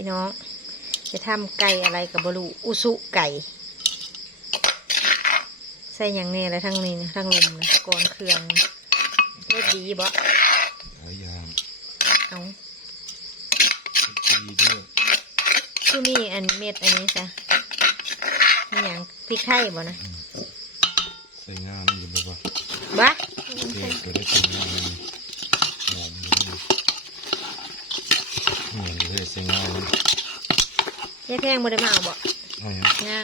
พี่น้อง จะทำไก่อะไรกับบรูอุสุไก่ ใส่อย่างนี้แล้วทั้งนี้นะทั้งลุมนะก่อนเครื่องรสดีบ่หลายอย่างเอาดีด้วยคือมีอันเม็ดอันนี้จ้ะมีอย่างพริกไทยบ่นะใส่งานนี่อยู่บ่วะบ้าเด็กก็ได้ใส่งานนี่หอมอยู่นี่เหมือนเลยใส่งานนี่ ยายแพงบ่ได้มาเอาบ่เอาอย่างง่า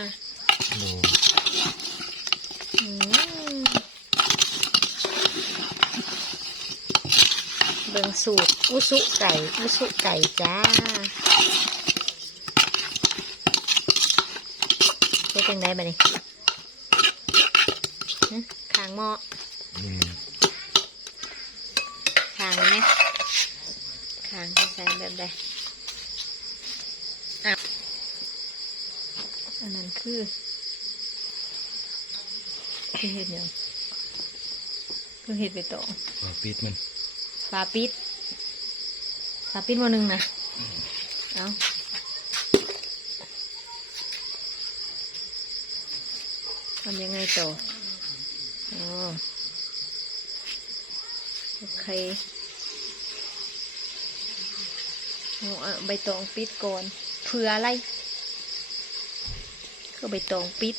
โลอืมเบิ่งสูตรอุสุไก่อุสุไก่จ้าเป็นจังไดบัดนี้หึข้างหม้ออืมข้างเลยไหมข้างจะใส่แบบใดอะ อันนั้นคือคือเห็ดหยังคือเห็ดไปต่อฝาปิดมันฝาปิดฝาปิดวันหนึ่งนะเอาทำยังไงต่ออ๋อโอเคเอาเอาใบตองปิดก่อนเผื่ออะไร คือใบตองปิด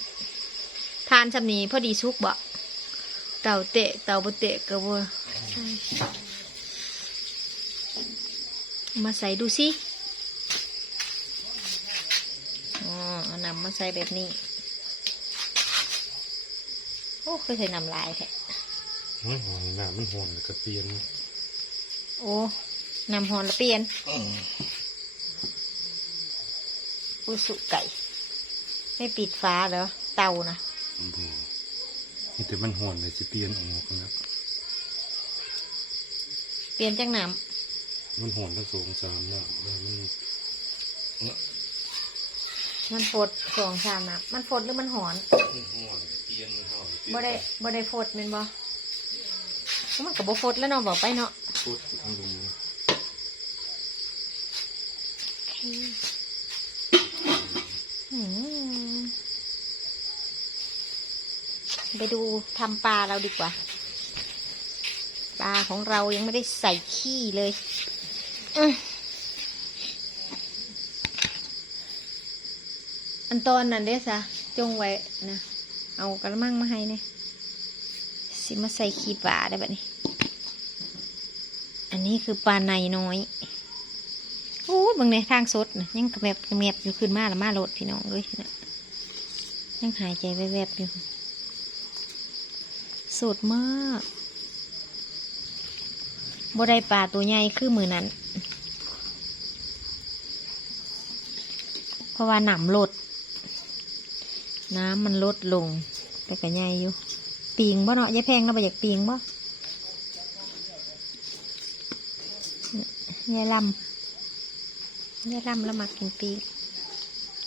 ทานชำนี้พอดีสุกบ่เต่าเตะเต่าบ่เตะก็บ่ใช่มาใส่ดูสิอ๋อเอานำมาใส่แบบนี้ โอ้เคยใส่น้ำลายแท้มันหอมหนามันหอมกระเปียน โอ้น้ำหอนละเปลี่ยนอุสุไก่ ไม่ปิดฟ้าเหรอเตานะบูนี่แต่มันหอนเลยสิเปียนออกมาแล้วเปลี่ยนจากน้มันหอนทั้งสองสามแล้วแล้วมันเนี่ยำมันฟดสองสามน้ำมันฟดหรือมันหอนมันหอนเปียนเห่าเปียนบ่ได้บ่ได้ฟดแม่นบ่มันก็บ่ฟดแล้วเนาะบอกไปเนาะพูดทั้งลุมเลยอืม ไปดูทำปลาเราดีกว่า ปลาของเรายังไม่ได้ใส่ขี้เลยอันตอนนั้นเด้สะจงไว้นะเอากระมังมาให้เนี่ยสิมาใส่ขี้ปลาได้แบบนี้ อันนี้คือปลาในน้อยโอ้ยบางในทางสดนะยังกระแมบกระแมบอยู่ขึ้นมาละมาโหลดพี่น้องเลยนะยังหายใจแวบๆอยู่ สดมากบ่ได้ปลาตัวใหญ่คือมือนั้น เพราะว่าหนำลด น้ำมันลดลง แต่ก็ใหญ่อยู่ ปีงบ่เนาะยายแพงเราไปอยากปีงบ่ยายลำยายร่ำแล้วมากินปีก